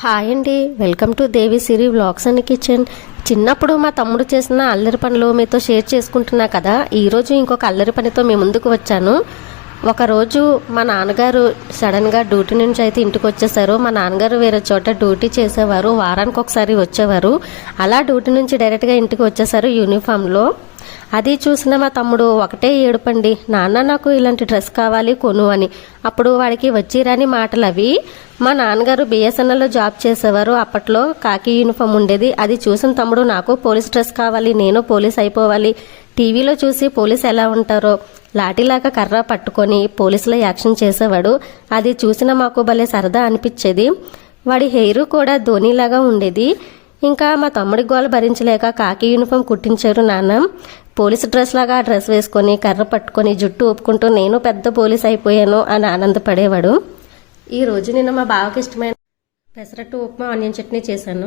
Hi అండి, welcome to Devi Siri vlogs and kitchen. చిన్నప్పుడు మా తమ్ముడు చేసిన అల్లరి పనులు మీతో షేర్ చేసుకుంటున్నా కదా. ఈరోజు ఇంకొక అల్లరి పనితో మీ ముందుకు వచ్చాను. ఒకరోజు మా నాన్నగారు సడన్గా డ్యూటీ నుంచి అయితే ఇంటికి వచ్చేసారు. మా నాన్నగారు వేరే చోట డ్యూటీ చేసేవారు, వారానికి ఒకసారి వచ్చేవారు. అలా డ్యూటీ నుంచి డైరెక్ట్గా ఇంటికి వచ్చేసారు యూనిఫామ్లో. అది చూసిన మా తమ్ముడు ఒకటే ఏడుపండి, నాన్న నాకు ఇలాంటి డ్రెస్ కావాలి కొను అని. అప్పుడు వాడికి వచ్చిరాని మాటలు అవి. మా నాన్నగారు బిఎస్ఎన్ఎల్లో జాబ్ చేసేవారు. అప్పట్లో కాకి యూనిఫామ్ ఉండేది. అది చూసిన తమ్ముడు నాకు పోలీస్ డ్రెస్ కావాలి, నేను పోలీస్ అయిపోవాలి. టీవీలో చూసి పోలీస్ ఎలా ఉంటారో లాఠీలాగా కర్ర పట్టుకొని పోలీసులో యాక్షన్ చేసేవాడు. అది చూసిన మాకు భలే సరదా అనిపించేది. వాడి హెయిర్ కూడా ధోనీలాగా ఉండేది. ఇంకా మా తమ్ముడి గోల భరించలేక కాకి యూనిఫామ్ కుట్టించారు నాన్న. పోలీస్ డ్రెస్ లాగా డ్రెస్ వేసుకొని కర్ర పట్టుకొని జుట్టు ఊపుకుంటూ నేను పెద్ద పోలీస్ అయిపోయాను అని ఆనందపడేవాడు. ఈ రోజు నేను మా బావకి ఇష్టమైన పెసరట్టు ఉప్మా ఆనియన్ చట్నీ చేశాను.